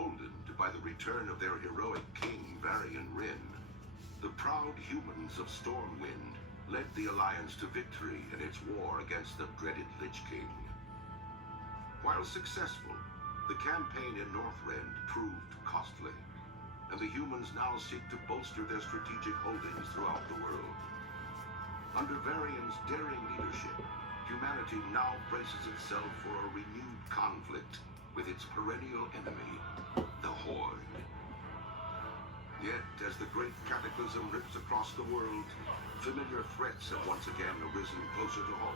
emboldened by the return of their heroic king, Varian Wrynn, the proud humans of Stormwind led the Alliance to victory in its war against the dreaded Lich King. While successful, the campaign in Northrend proved costly, and the humans now seek to bolster their strategic holdings throughout the world. Under Varian's daring leadership, humanity now braces itself for a renewed conflict with its perennial enemy, the Horde. Yet, as the great cataclysm rips across the world, familiar threats have once again arisen closer to home.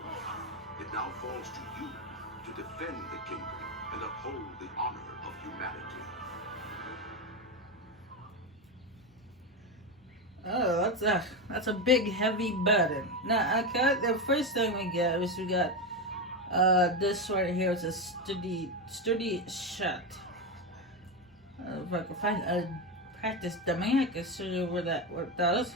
It now falls to you to defend the kingdom and uphold the honor of humanity. Oh, that's a big heavy burden. Now, okay, the first thing we get is we got this right here is a sturdy shot. If I can find a practice dummy, I can show you what it does.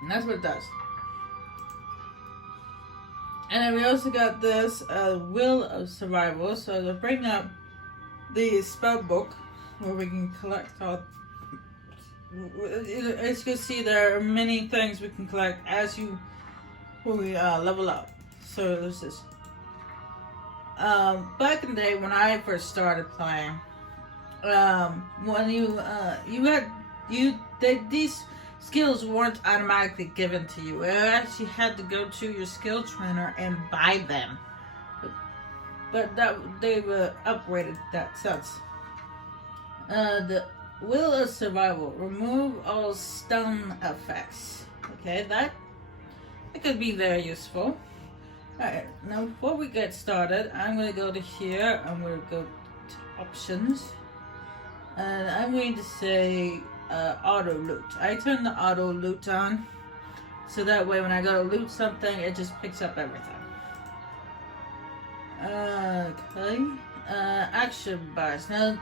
And that's what it does. And then we also got this Will of Survival. So to bring up the spell book where we can collect all. As you can see, there are many things we can collect as we level up. So there's this. Back in the day when I first started playing, when these skills weren't automatically given to you. You actually had to go to your skill trainer and buy them. But they were upgraded in that sense. The Will of Survival. Remove all stun effects. Okay, that could be very useful. Alright, now before we get started, I'm going to go to here. I'm going to go to options. And I'm going to say auto loot. I turn the auto loot on, so that way when I go to loot something, it just picks up everything. Okay. Action bars. Now,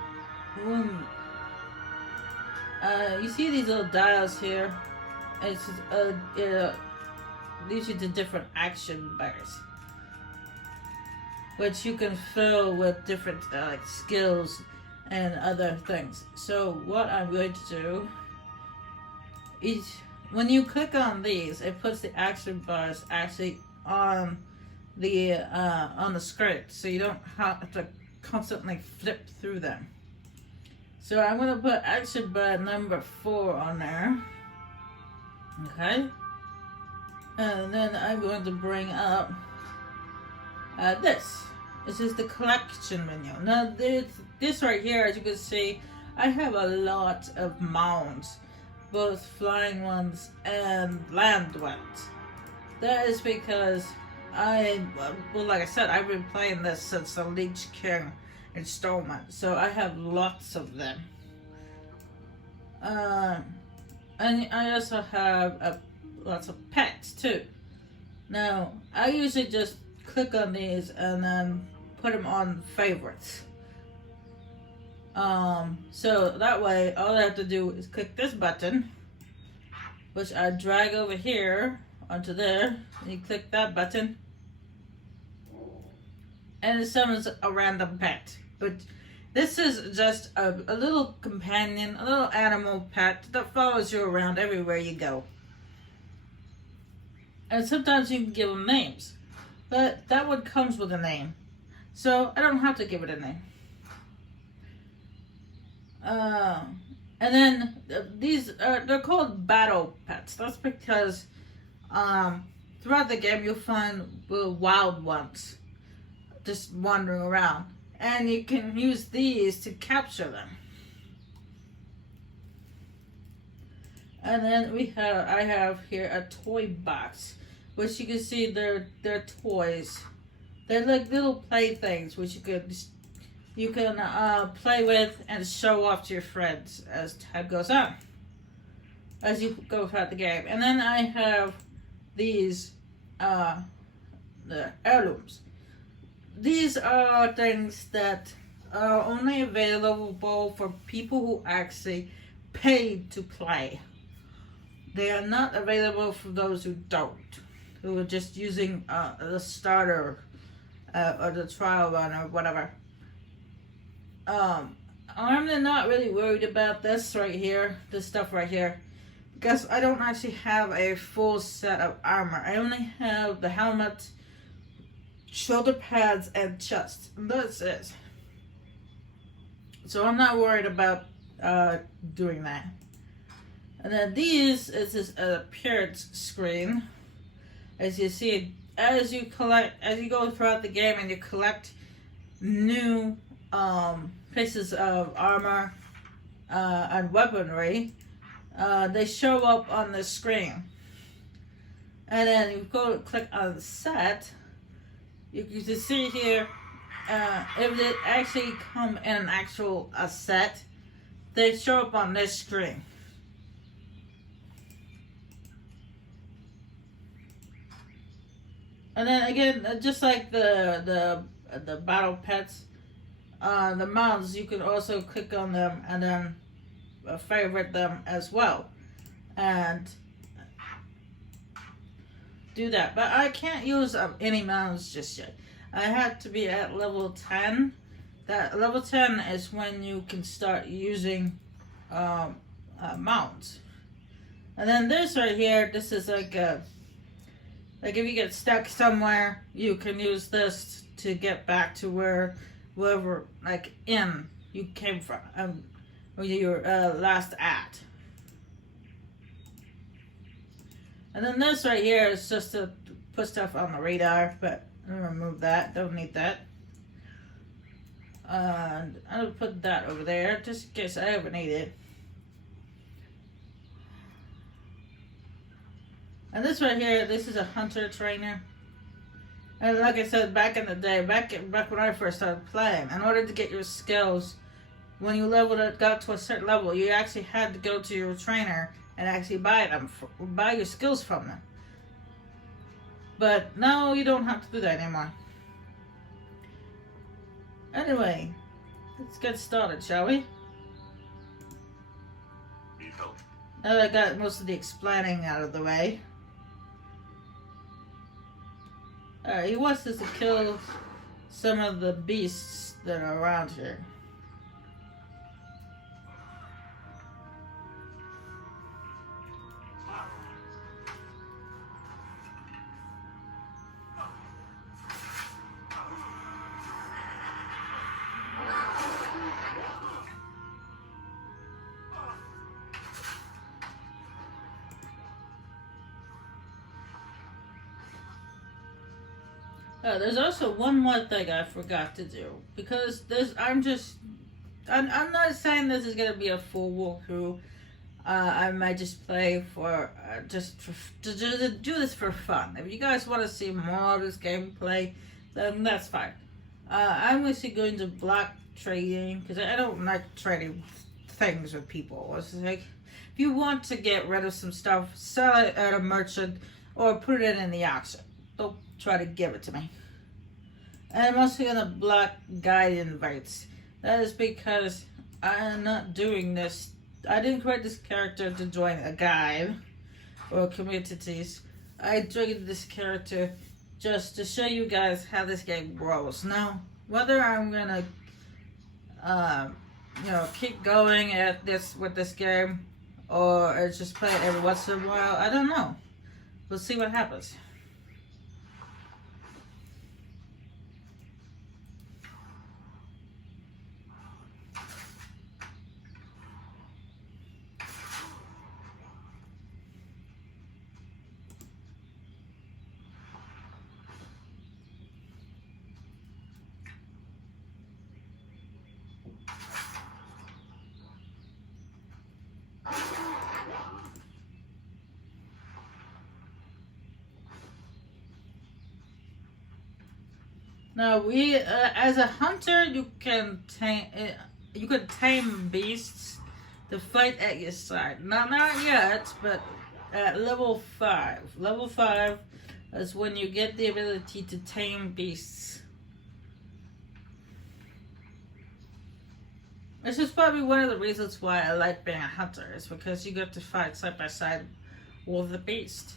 you see these little dials here? It's it leads you to different action bars, which you can fill with different like skills and other things. So what I'm going to do is, when you click on these, it puts the action bars actually on the script, so you don't have to constantly flip through them. So I'm going to put action bar number 4 on there. Okay. And then I'm going to bring up this. This is the collection menu. Now this right here, as you can see, I have a lot of mounds, both flying ones and land ones. That is because like I said, I've been playing this since the Lich King installment, so I have lots of them. And I also have lots of pets too. Now, I usually just click on these and then put them on favorites. So that way, all I have to do is click this button, which I drag over here onto there, and you click that button, and it summons a random pet. But this is just a little companion, a little animal pet that follows you around everywhere you go. And sometimes you can give them names, but that one comes with a name, so I don't have to give it a name. And then these they're called battle pets. That's because throughout the game you'll find wild ones just wandering around, and you can use these to capture them. And then I have here a toy box, which you can see they're toys. They're like little playthings which you can play with and show off to your friends as time goes on, as you go throughout the game. And then I have these the heirlooms. These are things that are only available for people who actually paid to play. They are not available for those who don't. who were just using the starter or the trial run or whatever. I'm not really worried about this right here, this stuff right here, because I don't actually have a full set of armor. I only have the helmet, shoulder pads, and chest, and that's it. So I'm not worried about doing that. And then these is this appearance screen. As you see, as you go throughout the game and you collect new pieces of armor and weaponry, they show up on the screen. And then you go click on the set. You can see here if they actually come in an actual set, they show up on this screen. And then again, just like the battle pets, the mounts, you can also click on them and then favorite them as well, and do that. But I can't use any mounts just yet. I have to be at level 10. That level 10 is when you can start using mounts. And then this right here, this is like if you get stuck somewhere, you can use this to get back to wherever like you came from, where you were last at. And then this right here is just to put stuff on the radar, but I'm gonna remove that. Don't need that. And I'll put that over there just in case I ever need it. And this right here, this is a hunter trainer. And like I said, back in the day, back when I first started playing, in order to get your skills, when you got to a certain level, you actually had to go to your trainer and actually buy your skills from them. But now you don't have to do that anymore. Anyway, let's get started, shall we? Need help? Now that I got most of the explaining out of the way. Alright, he wants us to kill some of the beasts that are around here. There's also one more thing I forgot to do, because I'm not saying this is gonna be a full walkthrough. I might just play to do this for fun. If you guys want to see more of this gameplay, then that's fine. I'm actually going to block trading because I don't like trading things with people. It's like, if you want to get rid of some stuff, sell it at a merchant or put it in the auction. Don't try to give it to me. And I'm also going to block guide invites. That is because I am not doing this. I didn't create this character to join a guide or communities. I created this character just to show you guys how this game rolls. Now, whether I'm going to keep going at this with this game or just play it every once in a while, I don't know. We'll see what happens. Now, as a hunter, you can tame beasts to fight at your side. Not yet, but at level 5. Level 5 is when you get the ability to tame beasts. This is probably one of the reasons why I like being a hunter, is because you get to fight side by side with the beast.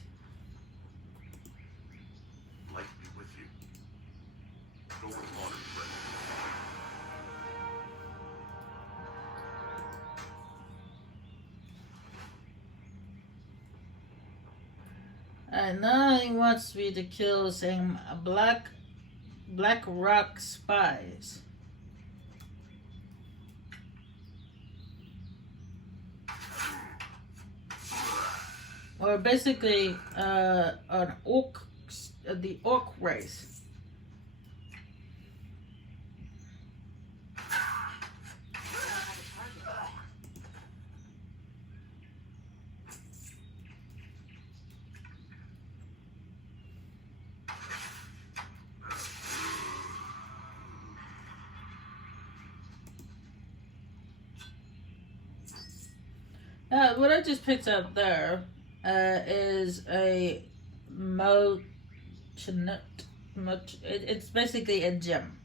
And now he wants me to kill some Black Rock spies. Or basically, an orc, the orc race. What I just picked up there is a it's basically a gem.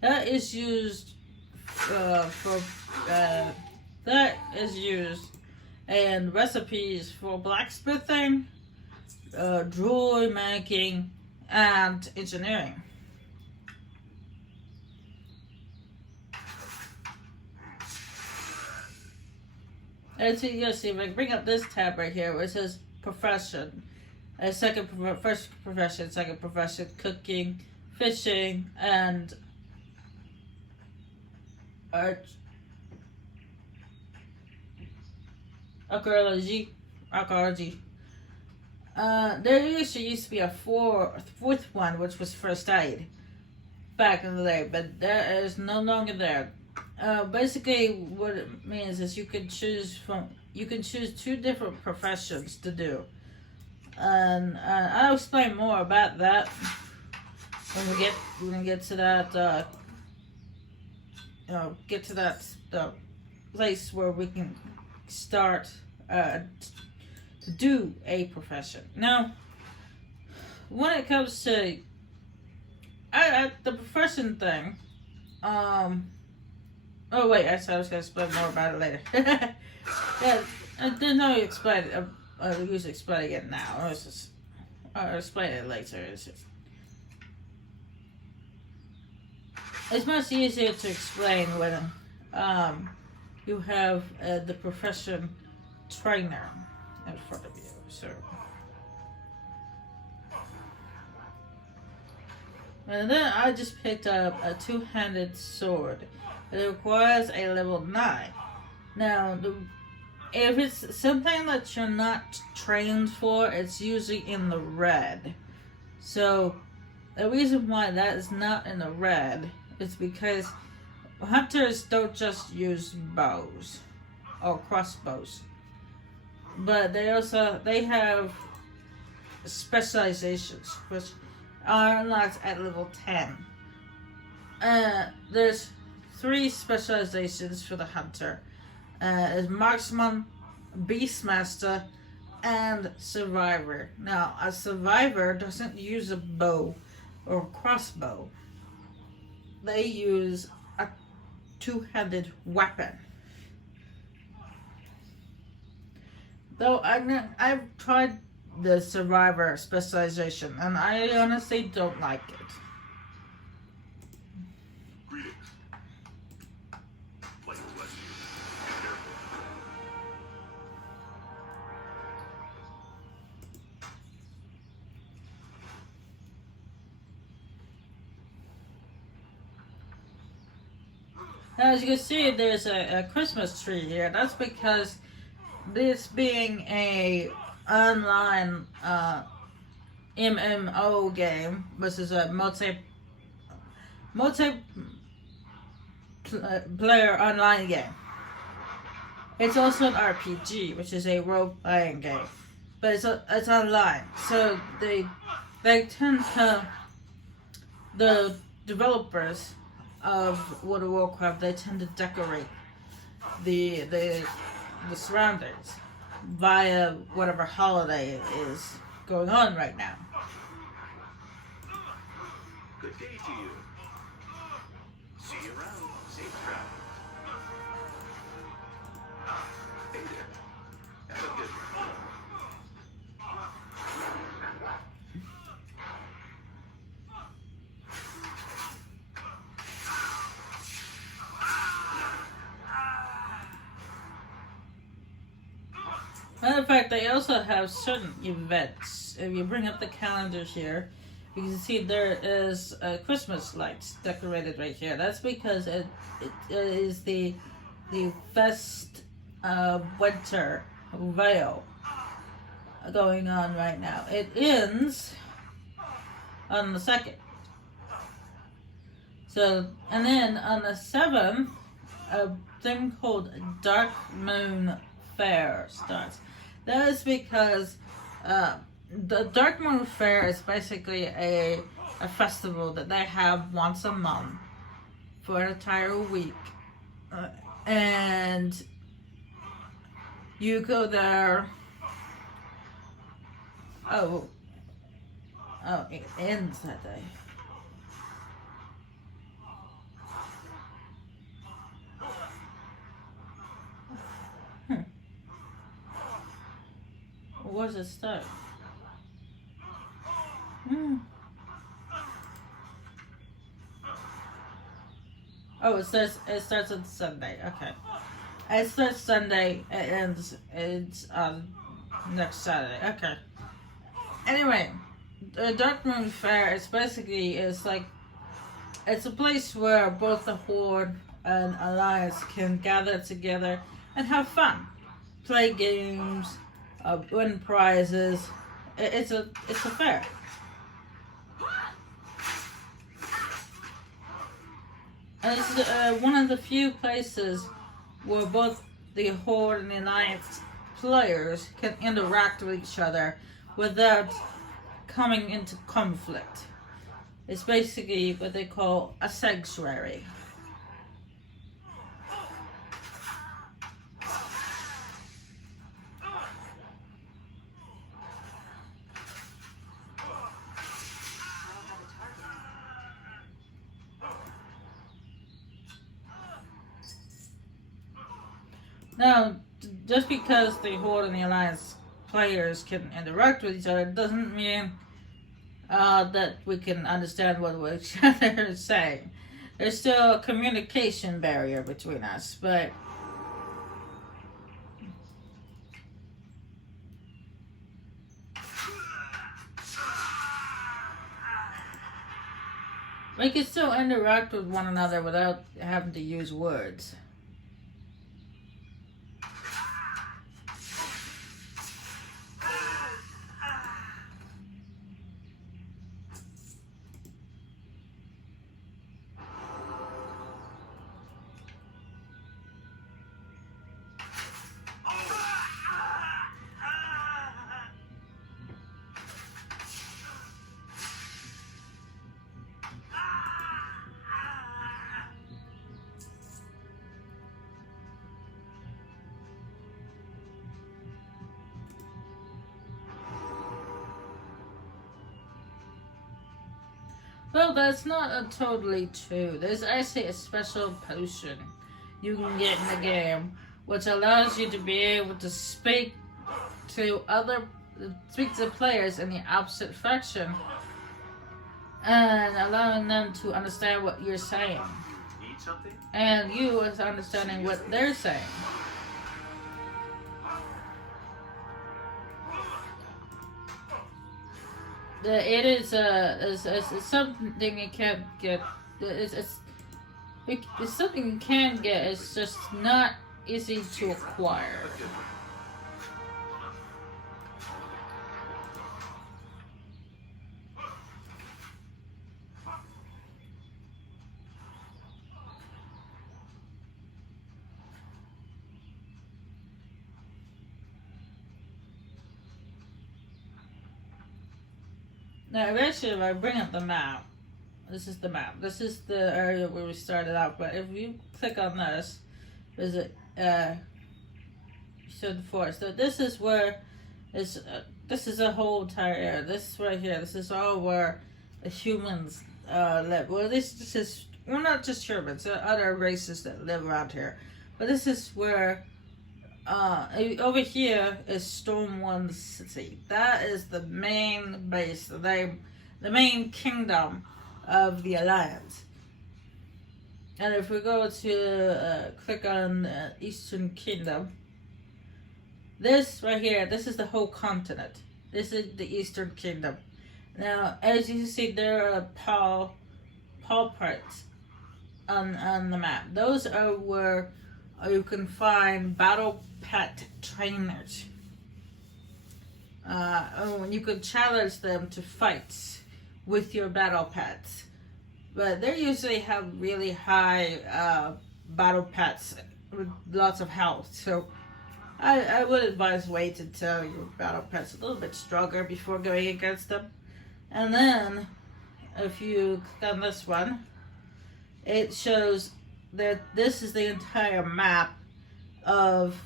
That is used that is used in recipes for blacksmithing, jewelry making, and engineering. And so you see, if I bring up this tab right here where it says profession, first profession, second profession, cooking, fishing, and archaeology. There actually used to be a fourth one, which was first aid back in the day, but that is no longer there. Basically, what it means is you can choose two different professions to do, and I'll explain more about that when we get to that. Get to that place where we can start to do a profession. Now, when it comes to the profession thing, oh wait, I said I was going to explain more about it later. Yeah, there's no explain. Usually explaining it now. I'll explain it later. It's much easier to explain when you have the profession trainer in front of you. So, and then I just picked up a two-handed sword. It requires a level 9. Now, if it's something that you're not trained for, it's usually in the red. So, the reason why that is not in the red is because hunters don't just use bows or crossbows, but they have specializations which are unlocked at level 10. There's 3 specializations for the hunter. Is marksman, beastmaster, and survivor. Now, a survivor doesn't use a bow or crossbow. They use a two-handed weapon. Though I've tried the survivor specialization, and I honestly don't like it. Greetings. Like the rest of you. Be careful. As you can see, there's a Christmas tree here. That's because this being a online MMO game, which is a multiplayer online game. It's also an RPG, which is a role-playing game, but it's online. So they tend to, the developers of World of Warcraft, they tend to decorate the surroundings via whatever holiday is going on right now. Good day to you. See you around. Safe travels. Hey there. Have a good one. Matter of fact, they also have certain events. If you bring up the calendars here, you can see there is Christmas lights decorated right here. That's because it is the fest of winter veil going on right now. It ends on the 2nd. So, and then on the 7th, a thing called Dark Moon Fair starts. That is because the Dark Moon Fair is basically a festival that they have once a month for an entire week. And you go there. Oh, it ends that day. Where does it start? Oh, it starts on Sunday. Okay. It starts Sunday. It ends. It's next Saturday. Okay. Anyway, the Dark Moon Fair is basically it's a place where both the Horde and Alliance can gather together and have fun, play games, win prizes. It's a fair. And it's one of the few places where both the Horde and the Alliance players can interact with each other without coming into conflict. It's basically what they call a sanctuary. Now, just because the Horde and the Alliance players can interact with each other doesn't mean that we can understand what each other is saying. There's still a communication barrier between us, but we can still interact with one another without having to use words. Well, that's not totally true. There's actually a special potion you can get in the game, which allows you to be able to speak to players in the opposite faction, and allowing them to understand what you're saying, Need something? and you is understanding what they're saying. It is it's something you can't get. It's something you can get. It's just not easy to acquire. Now, eventually, if I bring up the map, this is the map. This is the area where we started out. But if you click on this, visit Eastern Forest. So this is where this is a whole entire area. This right here. This is all where the humans live. Well, this is not just humans. There are other races that live around here. But this is where. Over here is Storm One City. That is the main base, the main kingdom of the Alliance. And if we go to click on Eastern Kingdom, This right here, this is the whole continent. This is the Eastern Kingdom. Now, as you see, there are paw parts on the map. Those are where you can find battle pet trainers. You could challenge them to fights with your battle pets. But they usually have really high battle pets with lots of health. So I would advise wait until your battle pet's a little bit stronger before going against them. And then, if you click on this one, it shows that this is the entire map of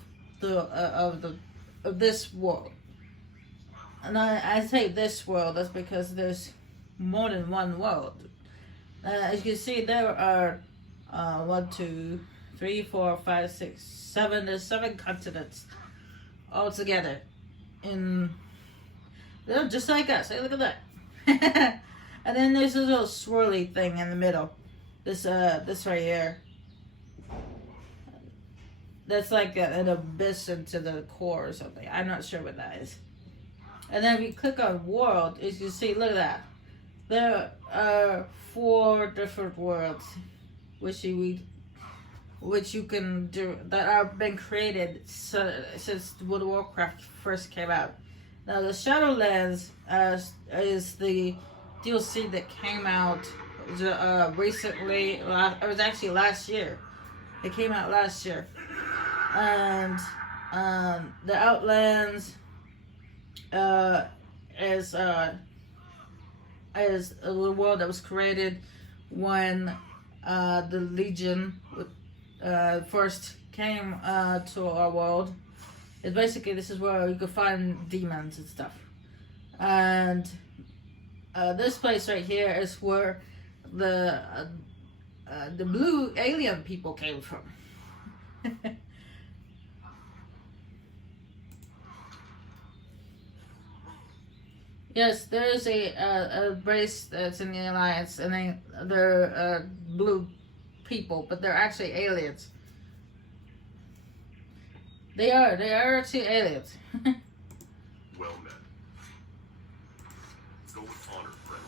this world. And I say this world, that's because there's more than one world. As you can see, there are 1, 2, 3, 4, 5, 6, 7. There's 7 continents all together. They're just like us. Hey, look at that. And then there's a little swirly thing in the middle. This right here. That's like an abyss into the core or something. I'm not sure what that is. And then if you click on world, as you see, look at that. There are 4 different worlds which you can do that are been created since World of Warcraft first came out. Now the Shadowlands is the DLC that came out recently. It was actually last year. It came out last year, and the Outlands is a world that was created when the Legion first came to our world. It's basically, this is where you can find demons and stuff. And this place right here is where the blue alien people came from. Yes, there's a race that's in the Alliance, and they're blue people, but they're actually aliens. They are actually aliens. Well met. Go with honor, friend.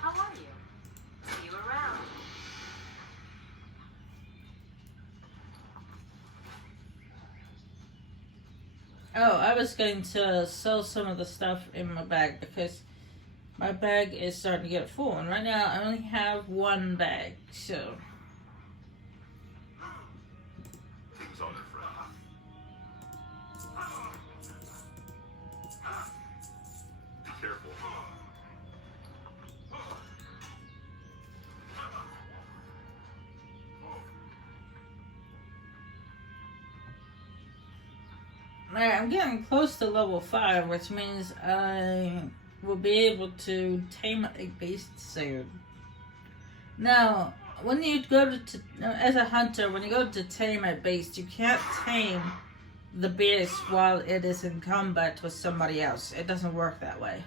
How are you? See you around. Oh, I was going to sell some of the stuff in my bag because my bag is starting to get full, and right now I only have 1 bag, so. King's honor, friend. Be careful. Alright, I'm getting close to level 5, which means I will be able to tame a beast soon. Now, when you go to as a hunter, when you go to tame a beast, you can't tame the beast while it is in combat with somebody else. It doesn't work that way.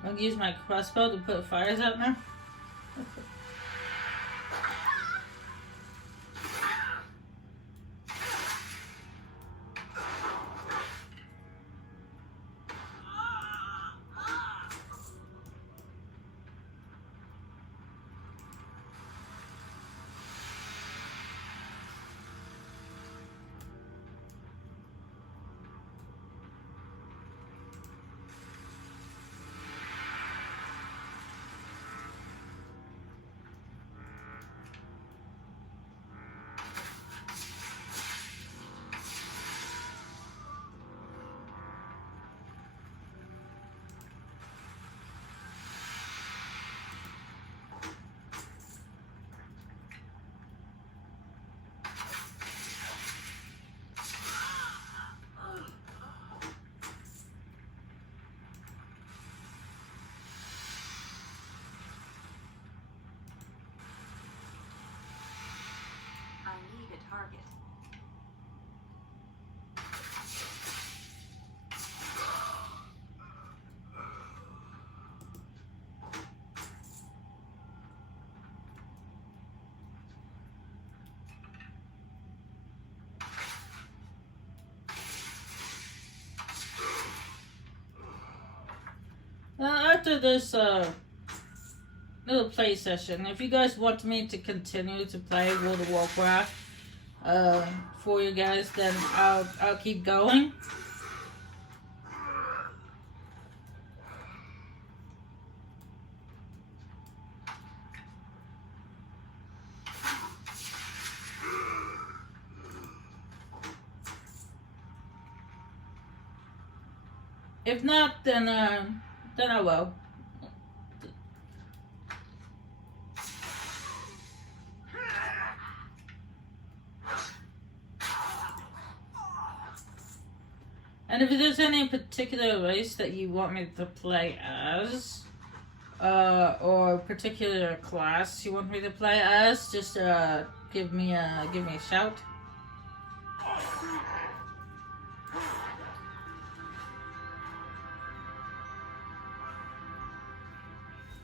I'm gonna use my crossbow to put fires out now. after this little play session, if you guys want me to continue to play World of Warcraft for you guys, then I'll keep going. If not, then I will. And if there's any particular race that you want me to play as, or particular class you want me to play as, just give me a shout.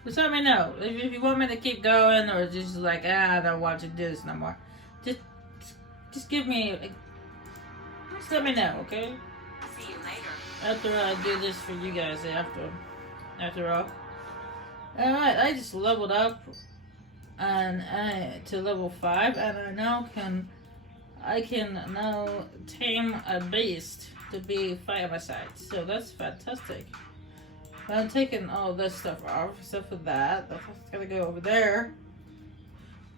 Just let me know if you want me to keep going, or just like I don't want to do this no more. Just give me, just let me know, okay? See you later. After I do this for you guys, after all. Alright, I just leveled up and to level 5, and I can now tame a beast to be fight on my side. So that's fantastic. I'm taking all this stuff off except for that. That's gonna go over there.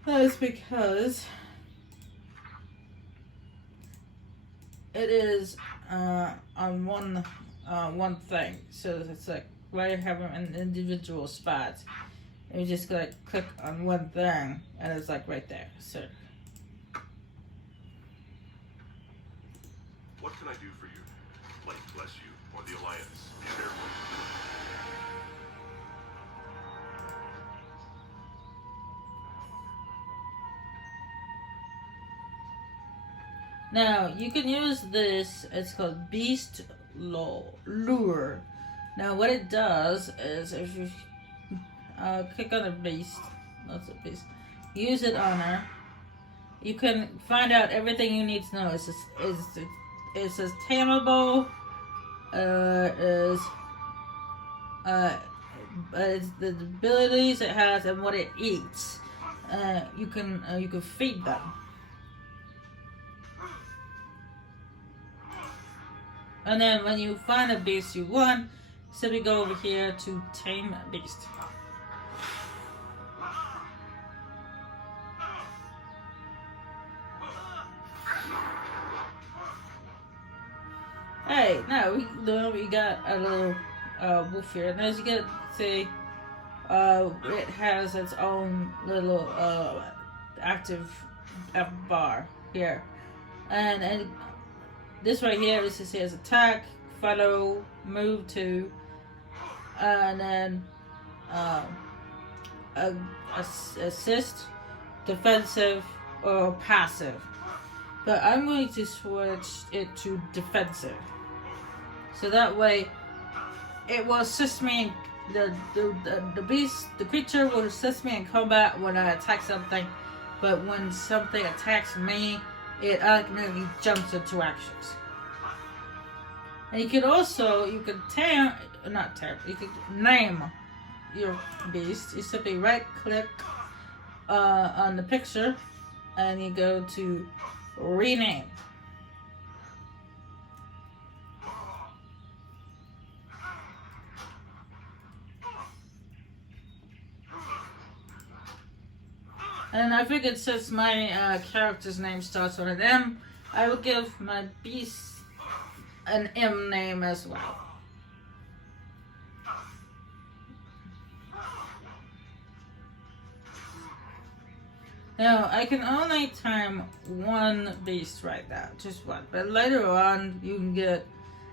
That is because it is on one thing. So it's like where you have them in individual spots. And you just like click on one thing, and it's like right there. So. What can I do for you? Light bless you, or the Alliance. Be careful. Now, you can use this, it's called Beast Lure. Now, what it does is, if you click on a beast, that's a beast, use it on her, you can find out everything you need to know. It says tameable, it's the abilities it has and what it eats. You can feed them. And then when you find a beast you want, simply go over here to tame a beast. Hey, now we got a little wolf here, and as you can see, it has its own little active bar here, and this right here is just says attack, follow, move to, and then assist, defensive, or passive. But I'm going to switch it to defensive, so that way it will assist me. The beast, the creature will assist me in combat when I attack something, but when something attacks me, it automatically jumps into actions. And you can name your beast. You simply right click on the picture and you go to rename. And I figured since my character's name starts with an M, I will give my beast an M name as well. Now, I can only tame one beast right now, just one. But later on, you can get,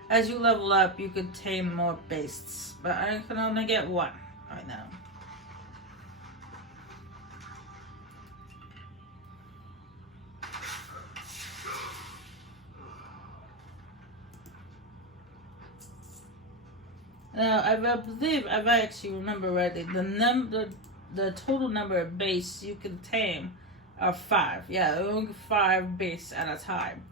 as you level up, you can tame more beasts. But I can only get one right now. Now, I believe, if I actually remember rightly, the total number of beasts you can tame are 5. Yeah, only 5 beasts at a time.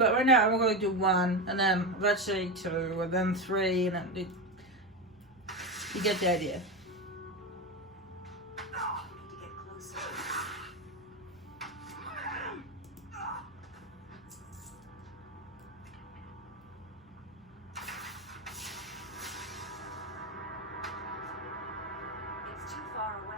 But right now I'm going to do 1, and then eventually 2, and then 3, and then you get the idea. Need to get closer. It's too far away.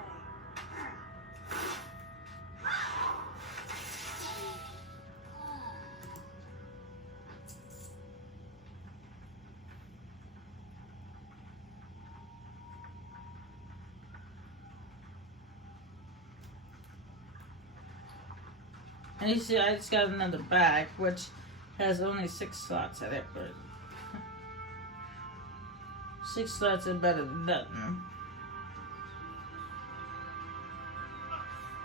And you see, I just got another bag, which has only 6 slots in it, but 6 slots are better than nothing.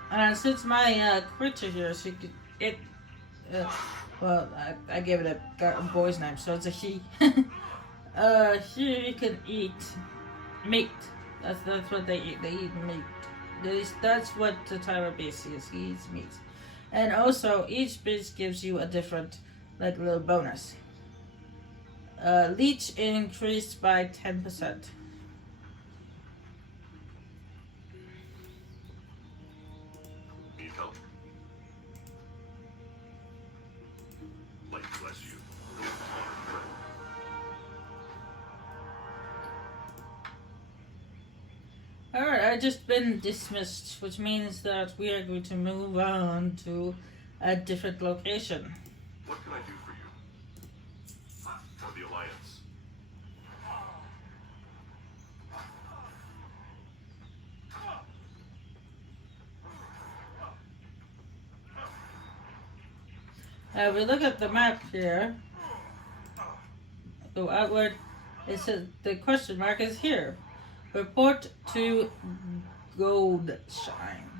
And since my creature here, she could, well, I gave it a boy's name, so it's a he. Here you can eat meat. That's what they eat. They eat meat. That's what the Tyra beast is. He eats meat. And also, each beast gives you a different, like, little bonus. Leech increased by 10%. Need help? Light bless you. Alright, I've just been dismissed, which means that we are going to move on to a different location. What can I do for you? For the Alliance. We look at the map here. Go outward. It says the question mark is here. Report to Goldshine.